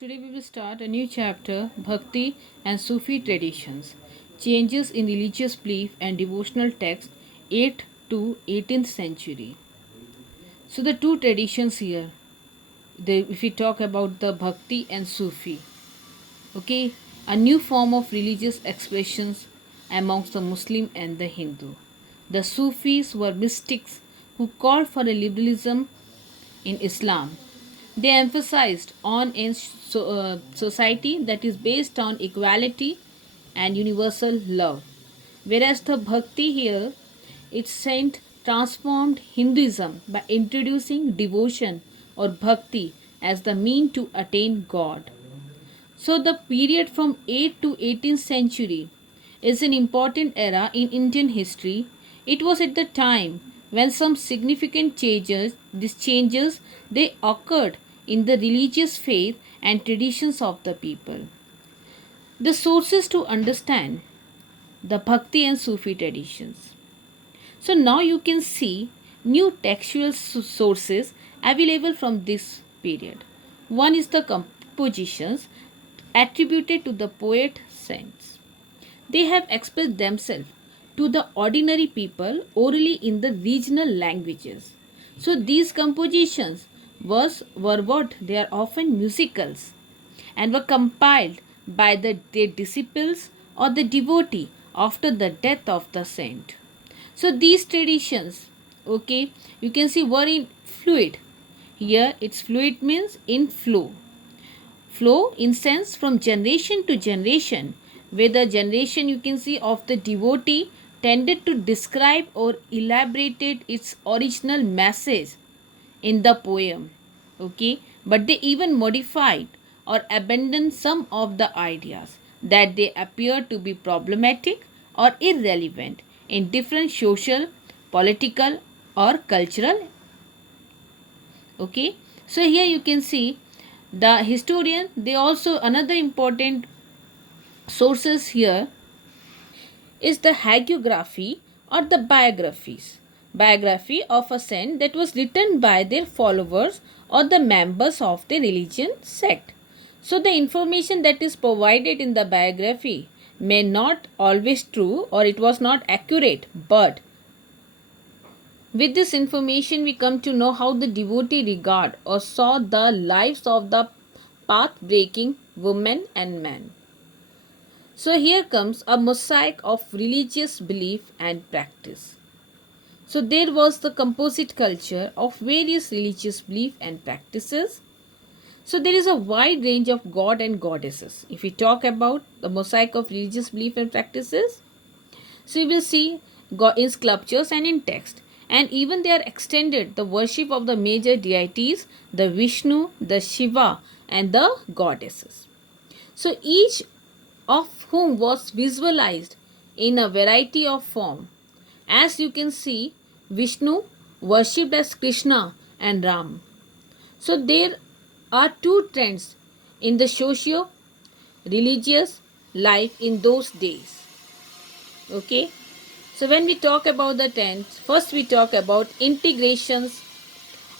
Today we will start a new chapter Bhakti and Sufi traditions. Changes in religious belief and devotional text 8th to 18th century. So the two traditions here, if we talk about the Bhakti and Sufi, okay, a new form of religious expressions amongst the Muslim and the Hindu. The Sufis were mystics who called for a liberalism in Islam. They emphasized on a society that is based on equality and universal love. Whereas the Bhakti here, its saint transformed Hinduism by introducing devotion or Bhakti as the mean to attain God. So the period from 8th to 18th century is an important era in Indian history. It was at the time when some significant changes they occurred in the religious faith and traditions of the people. The sources to understand the Bhakti and Sufi traditions. So now you can see new textual sources available from this period. One is the compositions attributed to the poet saints. They have expressed themselves to the ordinary people orally in the regional languages. So these compositions were what they are often musicals and were compiled by their disciples or the devotee after the death of the saint. So these traditions, okay, you can see were in fluid. Here its fluid means in flow. Flow in sense from generation to generation, where the generation you can see of the devotee tended to describe or elaborated its original message in the poem. Okay, but they even modified or abandoned some of the ideas that they appear to be problematic or irrelevant in different social, political, or cultural. Okay, so here you can see the historian, they also another important sources here is the hagiography or the biography of a saint that was written by their followers or the members of the religion sect. So the information that is provided in the biography may not always true or it was not accurate, but with this information we come to know how the devotee regard or saw the lives of the path breaking women and men. So here comes a mosaic of religious belief and practice. So there was the composite culture of various religious belief and practices. So there is a wide range of god and goddesses. If we talk about the mosaic of religious belief and practices, so you will see in sculptures and in text. And even they are extended the worship of the major deities, the Vishnu, the Shiva, and the goddesses. So each of whom was visualized in a variety of form. As you can see, Vishnu worshipped as Krishna and Ram. So there are two trends in the socio religious life in those days. Okay, so when we talk about the trends, first we talk about integrations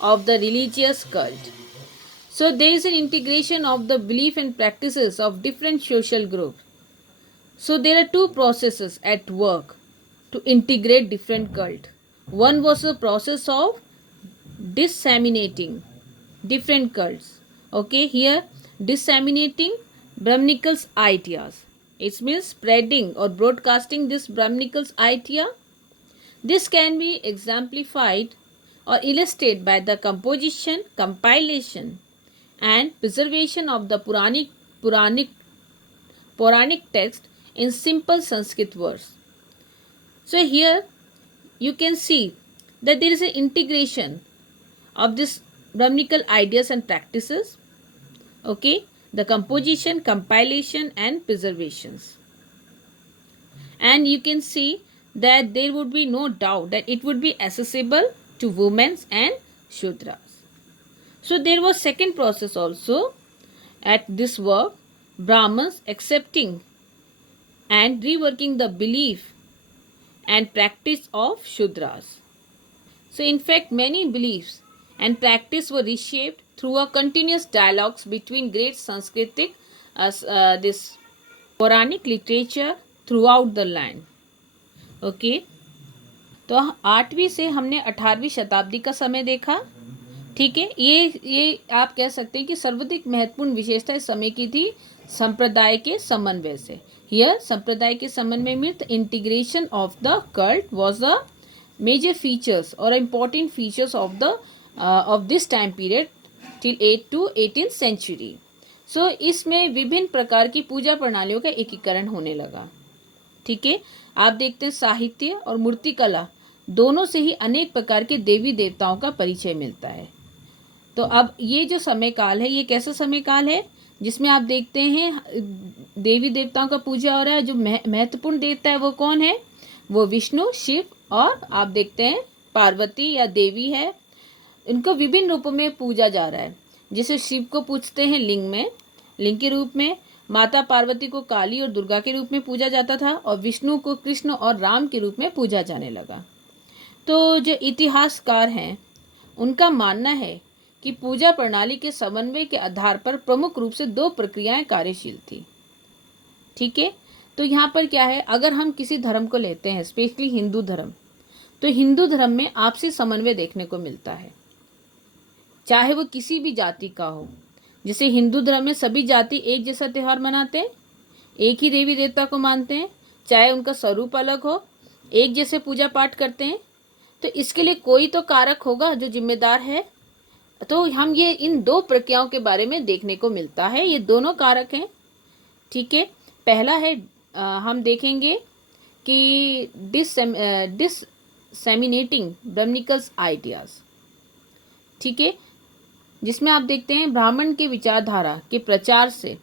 of the religious cult. So there is an integration of the belief and practices of different social groups. So there are two processes at work to integrate different cult. One was the process of disseminating different cults. Okay, here disseminating Brahmanical's ideas. It means spreading or broadcasting this Brahmanical's idea. This can be exemplified or illustrated by the composition, compilation, and preservation of the Puranic text in simple Sanskrit verse. So here you can see that there is an integration of this Brahmanical ideas and practices. Okay, the composition, compilation, and preservations. And you can see that there would be no doubt that it would be accessible to women and Shudras. So there was second process also at this work, Brahmins accepting and reworking the belief and practice of Shudras. So in fact many beliefs and practice were reshaped through a continuous dialogues between great Sanskritic this Puranic literature throughout the land. Okay, तो 8वीं से हमने 18वीं शताब्दी का समय देखा. ठीक है, ये आप कह सकते हैं कि सर्वाधिक महत्वपूर्ण विशेषता इस समय की थी संप्रदाय के समन्वय से. हियर संप्रदाय के समन्वय में integration of the cult was the major features और important features of this time period till 8 to 18th century. So इसमें विभिन्न प्रकार की पूजा प्रणालियों का एकीकरण होने लगा. ठीक है, आप देखते हैं साहित्य और मूर्तिकला दोनों से ही अनेक प्रकार के देवी देवताओं का परिचय मिलता है. तो अब ये जो समय काल है, ये कैसा समय काल है जिसमें आप देखते हैं देवी देवताओं का पूजा हो रहा है. जो महत्वपूर्ण देवता है वो कौन है? वो विष्णु, शिव और आप देखते हैं पार्वती या देवी है. इनको विभिन्न रूपों में पूजा जा रहा है. जैसे शिव को पूजते हैं लिंग के रूप में, माता पार्वती को काली और दुर्गा के रूप में पूजा जाता था और विष्णु को कृष्ण और राम के रूप में पूजा जाने लगा. तो जो इतिहासकार हैं उनका मानना है कि पूजा प्रणाली के समन्वय के आधार पर प्रमुख रूप से 2 प्रक्रियाएं कार्यशील थी. ठीक है, तो यहाँ पर क्या है, अगर हम किसी धर्म को लेते हैं, स्पेशली हिंदू धर्म, तो हिंदू धर्म में आपसी समन्वय देखने को मिलता है, चाहे वो किसी भी जाति का हो. जैसे हिंदू धर्म में सभी जाति एक जैसा त्यौहार मनाते हैं, एक ही देवी देवता को मानते हैं, चाहे उनका स्वरूप अलग हो, एक जैसे पूजा पाठ करते हैं. तो इसके लिए कोई तो कारक होगा जो जिम्मेदार है. तो हम ये इन 2 प्रक्रियाओं के बारे में देखने को मिलता है. ये दोनों कारक हैं. ठीक है, पहला है हम देखेंगे कि डिससेमिनेटिंग ब्रह्मनिकल्स आइडियाज. ठीक है, जिसमें आप देखते हैं ब्राह्मण के विचारधारा के प्रचार से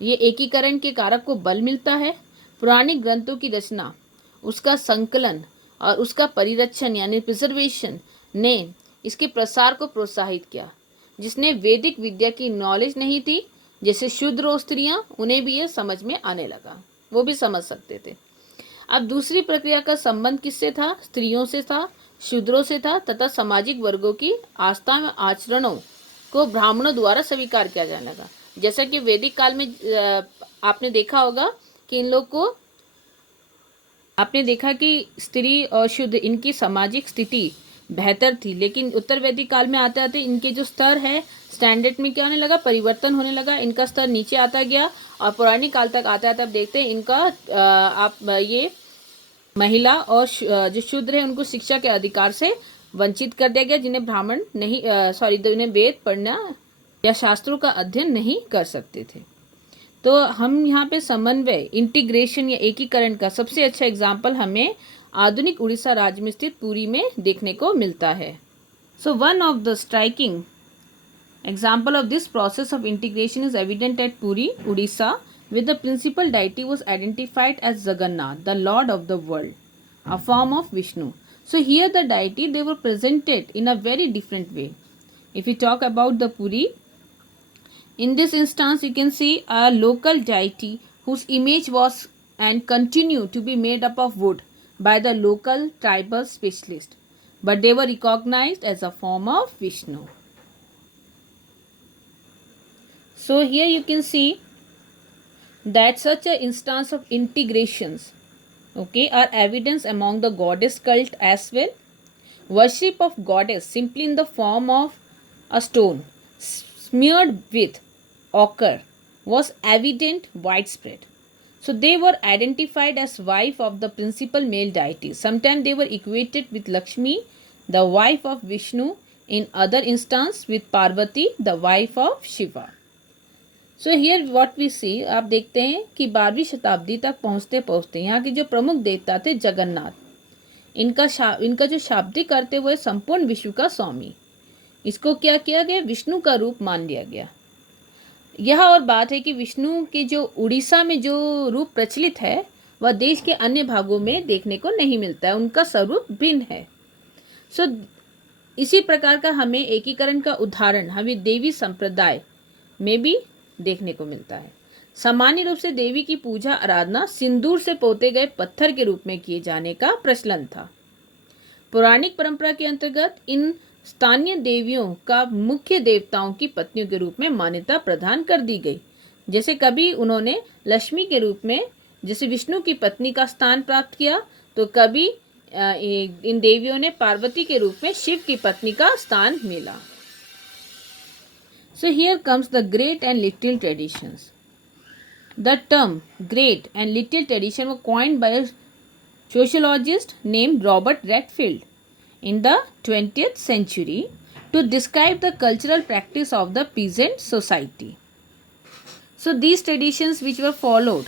ये एकीकरण के कारक को बल मिलता है. पुराणिक ग्रंथों की रचना, उसका संकलन और उसका परिरक्षण यानी प्रिजर्वेशन ने इसके प्रसार को प्रोत्साहित किया. जिसने वैदिक विद्या की नॉलेज नहीं थी, जैसे शूद्र और स्त्रियाँ, उन्हें भी ये समझ में आने लगा, वो भी समझ सकते थे. अब दूसरी प्रक्रिया का संबंध किससे था? स्त्रियों से था, शूद्रों से था तथा सामाजिक वर्गों की आस्था में आचरणों को ब्राह्मणों द्वारा स्वीकार किया जाने लगा. जैसा कि वैदिक काल में आपने देखा होगा कि इन लोग को आपने देखा कि स्त्री और शूद्र इनकी सामाजिक स्थिति बेहतर थी, लेकिन उत्तर वैदिक काल में आते आते इनके जो स्तर है स्टैंडर्ड में क्या होने लगा, परिवर्तन होने लगा. इनका स्तर नीचे आता गया और पुरानी काल तक आते आते आप देखते हैं इनका आप ये महिला और जो शूद्र है उनको शिक्षा के अधिकार से वंचित कर दिया गया, जिन्हें ब्राह्मण नहीं जिन्हें वेद पढ़ना या शास्त्रों का अध्ययन नहीं कर सकते थे. तो हम यहाँ पे समन्वय, इंटीग्रेशन या एकीकरण का सबसे अच्छा एग्जाम्पल हमें आधुनिक उड़ीसा राज्य में स्थित पुरी में देखने को मिलता है. So one of the striking example of this process of integration is evident at Puri, Orissa, with the principal deity was identified as Jagannath, the Lord of the world, a form of Vishnu. So here the deity, they were presented in a very different way. If you talk about the Puri, in this instance you can see a local deity whose image was and continue to be made up of wood by the local tribal specialist, but they were recognized as a form of Vishnu. So here you can see that such an instance of integrations, okay, are evidence among the goddess cult as well. Worship of goddess simply in the form of a stone smeared with ochre was evident widespread. So they were identified as wife of the principal male deity. Sometimes they were equated with Lakshmi, the wife of Vishnu. In other instance with Parvati, the wife of Shiva. So here what we see, आप देखते हैं कि 12वीं शताब्दी तक पहुंचते पहुंचते यहाँ के जो प्रमुख देवता थे जगन्नाथ, इनका जो शाब्दिक अर्थ है वो है संपूर्ण विश्व का स्वामी. इसको क्या किया गया, विष्णु का रूप मान लिया गया. यह और बात है कि विष्णु के जो उड़ीसा में जो रूप प्रचलित है वह देश के अन्य भागों में देखने को नहीं मिलता है, उनका स्वरूप भिन्न है. सो इसी प्रकार का हमें एकीकरण का उदाहरण हमें देवी संप्रदाय में भी देखने को मिलता है. सामान्य रूप से देवी की पूजा आराधना सिंदूर से पोते गए पत्थर के रूप में किए जाने का प्रचलन था. पौराणिक परंपरा के अंतर्गत इन स्थानीय देवियों का मुख्य देवताओं की पत्नियों के रूप में मान्यता प्रदान कर दी गई। जैसे कभी उन्होंने लक्ष्मी के रूप में जैसे विष्णु की पत्नी का स्थान प्राप्त किया, तो कभी इन देवियों ने पार्वती के रूप में शिव की पत्नी का स्थान मिला। So here comes the great and little traditions. The term great and little tradition were coined by a sociologist named Robert Redfield in the 20th century to describe the cultural practice of the peasant society. So these traditions which were followed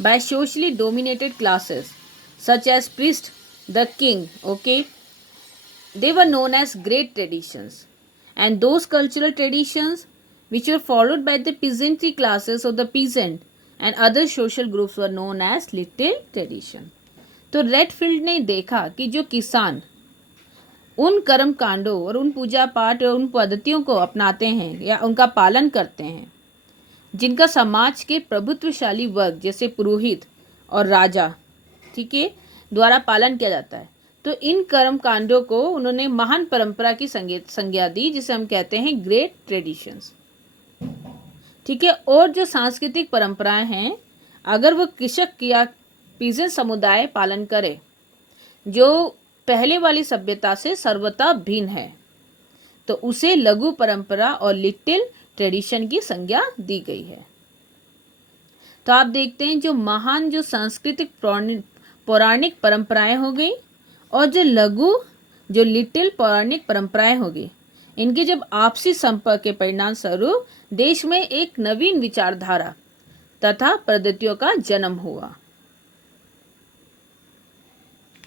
by socially dominated classes such as priest, the king, okay, they were known as great traditions, and those cultural traditions which were followed by the peasantry classes or the peasant and other social groups were known as little tradition. तो Redfield ने देखा कि जो किसान उन कर्म कांडों और उन पूजा पाठ और उन पद्धतियों को अपनाते हैं या उनका पालन करते हैं जिनका समाज के प्रभुत्वशाली वर्ग जैसे पुरोहित और राजा, ठीक है, द्वारा पालन किया जाता है, तो इन कर्म कांडों को उन्होंने महान परंपरा की संज्ञा दी, जिसे हम कहते हैं ग्रेट ट्रेडिशंस, ठीक है। और जो सांस्कृतिक परंपराएं हैं, अगर वो कृषक या पीजेंट समुदाय पालन करे जो पहले वाली सभ्यता से सर्वथा भिन्न है, तो उसे लघु परंपरा और लिटिल ट्रेडिशन की संज्ञा दी गई है। तो आप देखते हैं जो महान जो सांस्कृतिक पौराणिक परंपराएं हो गई और जो लघु जो लिटिल पौराणिक परंपराएं हो गई, इनके जब आपसी संपर्क के परिणाम स्वरूप देश में एक नवीन विचारधारा तथा पद्धतियों का जन्म हुआ।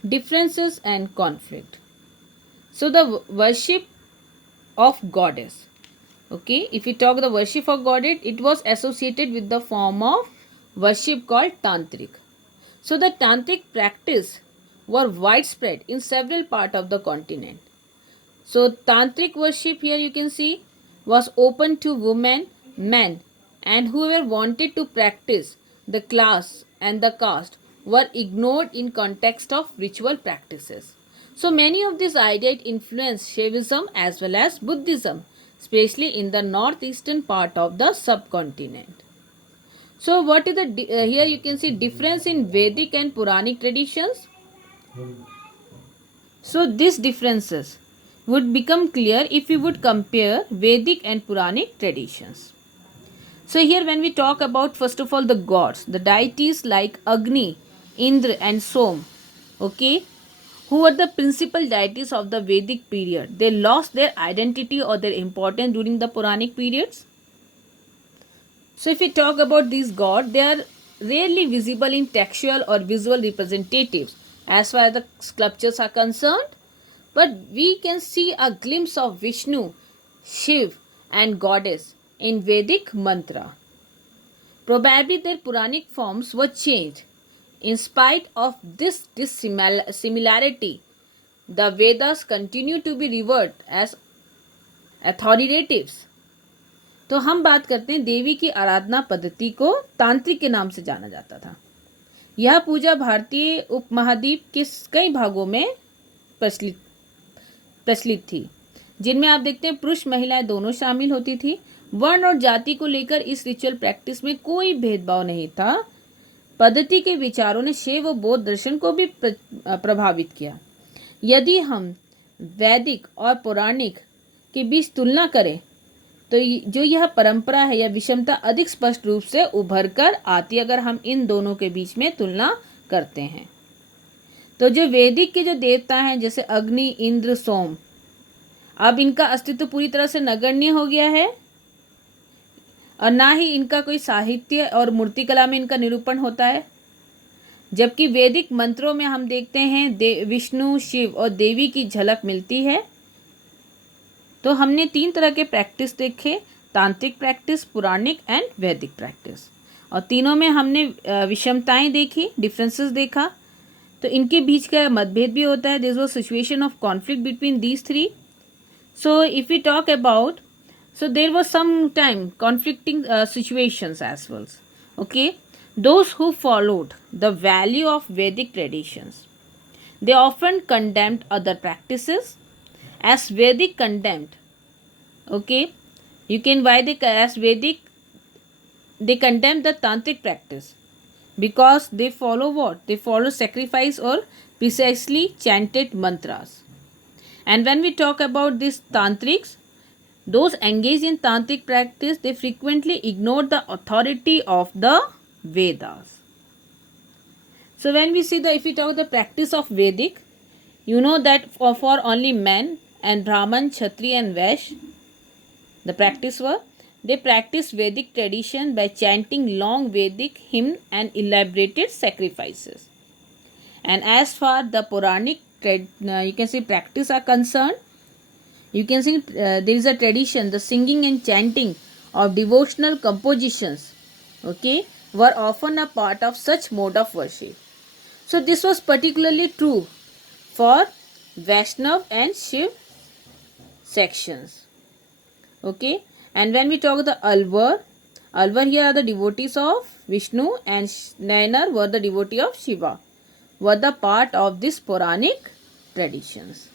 Differences and conflict. So the worship of goddess. Okay, if we talk the worship of goddess, it was associated with the form of worship called tantric. So the tantric practice were widespread in several parts of the continent. So tantric worship here you can see was open to women, men, and whoever wanted to practice the class and the caste were ignored in context of ritual practices. So many of these ideas influenced Shaivism as well as Buddhism, especially in the northeastern part of the subcontinent. So what is the here you can see difference in Vedic and Puranic traditions. So these differences would become clear if we would compare Vedic and Puranic traditions. So here when we talk about first of all the gods, the deities like Agni, Indra and Som, okay, who were the principal deities of the Vedic period, they lost their identity or their importance during the Puranic periods. So if we talk about these gods, they are rarely visible in textual or visual representatives as far as the sculptures are concerned, but we can see a glimpse of Vishnu, Shiv and goddess in Vedic mantra. Probably their Puranic forms were changed. In spite of this similarity, the Vedas continue to be revered as authoritative. तो हम बात करते हैं देवी की आराधना पद्धति को तांत्रिक के नाम से जाना जाता था। यह पूजा भारतीय उपमहाद्वीप के कई भागों में प्रचलित थी, जिनमें आप देखते हैं पुरुष महिलाएं दोनों शामिल होती थी। वर्ण और जाति को लेकर इस रिचुअल प्रैक्टिस में कोई भेदभाव नहीं था। पद्धति के विचारों ने शैव व बौद्ध दर्शन को भी प्रभावित किया। यदि हम वैदिक और पौराणिक के बीच तुलना करें तो जो यह परंपरा है, यह विषमता अधिक स्पष्ट रूप से उभर कर आती है अगर हम इन दोनों के बीच में तुलना करते हैं। तो जो वैदिक के जो देवता हैं जैसे अग्नि, इंद्र, सोम, अब इनका अस्तित्व पूरी तरह से नगण्य हो गया है और ना ही इनका कोई साहित्य और मूर्तिकला में इनका निरूपण होता है। जबकि वैदिक मंत्रों में हम देखते हैं विष्णु, शिव और देवी की झलक मिलती है। तो हमने 3 तरह के प्रैक्टिस देखे, तांत्रिक प्रैक्टिस, पुराणिक एंड वैदिक प्रैक्टिस, और तीनों में हमने विषमताएं देखी, डिफरेंसेस देखा। तो इनके बीच का मतभेद भी होता है। This was situation of conflict between these 3. So if we talk about, so there was sometime conflicting situations as well. Okay, those who followed the value of Vedic traditions, they often condemned other practices as Vedic condemned. Okay, you can why they as Vedic they condemn the tantric practice because they follow what? They follow sacrifice or precisely chanted mantras. And when we talk about these tantrics, those engaged in tantric practice, they frequently ignore the authority of the Vedas. So when we see if we talk the practice of Vedic, you know that for only men and Brahman, Kshatriya and Vaishya, the practice were they practiced Vedic tradition by chanting long Vedic hymn and elaborated sacrifices. And as far the Puranic you can say practice are concerned, you can see there is a tradition, the singing and chanting of devotional compositions, okay, were often a part of such mode of worship. So this was particularly true for Vaishnav and Shiv sections. Okay, and when we talk the Alvar here are the devotees of Vishnu and Nayanar were the devotee of Shiva, were the part of this Puranic traditions.